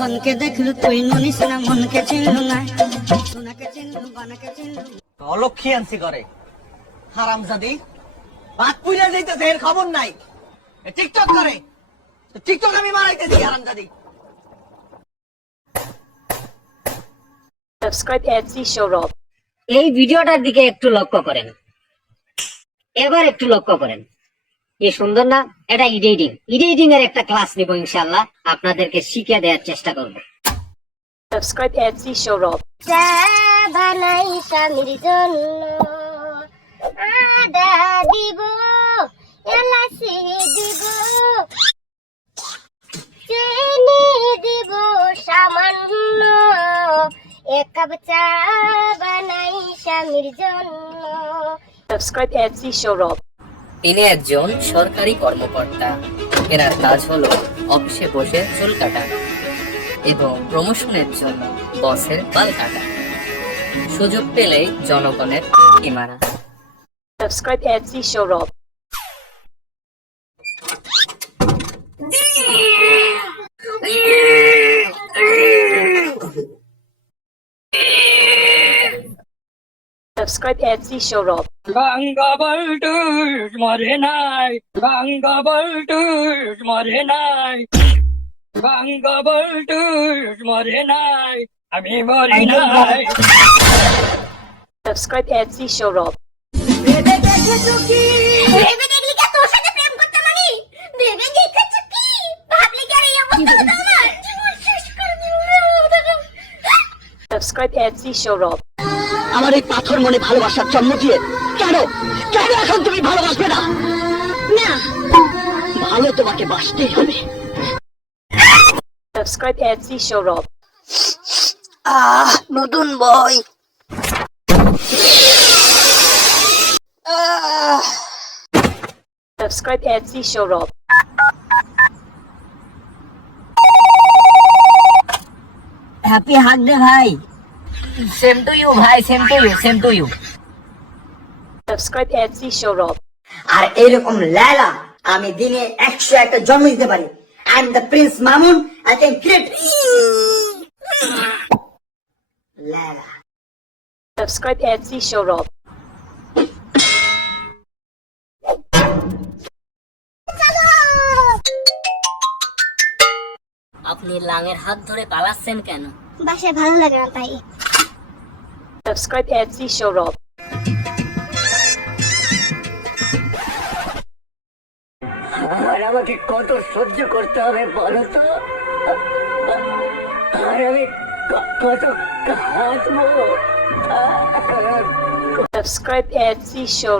মনকে দেখলু তুই মনিস না মনকে চিনলু না। সোনাকে চিনলু বানাকে চিনলু। অলক্ষী আনছি করে হারামজাদি ভাত পুইরা যাইতেছে এর খবর নাই। টিকটক করে। তো টিকটক আমি মারাইতেছি হারামজাদি। Etsy Showrob. এই ভিডিওটার দিকে একটু লক্ষ্য করেন। এবার একটু লক্ষ্য করেন। কি সুন্দর না? এটা ইডিটিং ইডিটিং এর একটা ক্লাস নিব ইনশাআল্লাহ। আপনাদেরকে শিখিয়ে দেওয়ার চেষ্টা করব। Subscribe Etsy Showrob. চা বানাই স্বামীর জন্য। আদা দিব এলাচি দিব। চিনি দিব সামান্য। এক কাপ চা বানাই স্বামীর জন্য। Subscribe Etsy Showrob. তিনি একজন সরকারি কর্মকর্তা। এনার কাজ হলো অফিসে বসে চুল কাটা এবং প্রমোশনের জন্য বসের বাল কাটা। সুযোগ পেলেই জনগণের ইমারা। সাবস্ক্রাইব মারা শো Etsy Showrob. Subscribe Etsy Showrob. Ganga বল্টুস মরে নাই গঙ্গা বল্টুস মরে নাই গঙ্গা বল্টুস মরে নাই আমি মরি নাই Subscribe Etsy Showrob. ভেবে দেখেছ কি ভেবে দেখলি কি তোর সাথে প্রেম করতে মানি ভেবে দেখেছ কি ভাবলি কি এই অবস্থা হতো আমার জীবন শেষ করে দিল Subscribe Etsy Showrob. আমার এই পাথর মনে ভালোবাসার জন্ম দিয়ে কেন? কেন এখন তুমি ভালোবাসবে না? না। ভালো তোমাকে বাসতেই হবে। Subscribe Etsy Showrob. আহ নতুন বই। Subscribe Etsy Showrob. হ্যাপি হাক দে ভাই। সেম টু ইউ ভাই same to you same to you Subscribe Etsy Showrob. আর এইরকম লেলা আমি দিনে একশো একটা জন্ম দিতে পারি। I am the prince Mamun I can create Lela. Subscribe Etsy Showrob. আপনি লাঙের হাত ধরে পালাচ্ছেন কেন? বাসায় ভালো লাগে না তাই। subscribe and see show আর আমাকে কত সহ্য করতে হবে বলো তো? আর আমি কত কাঁদবো? Subscribe F C show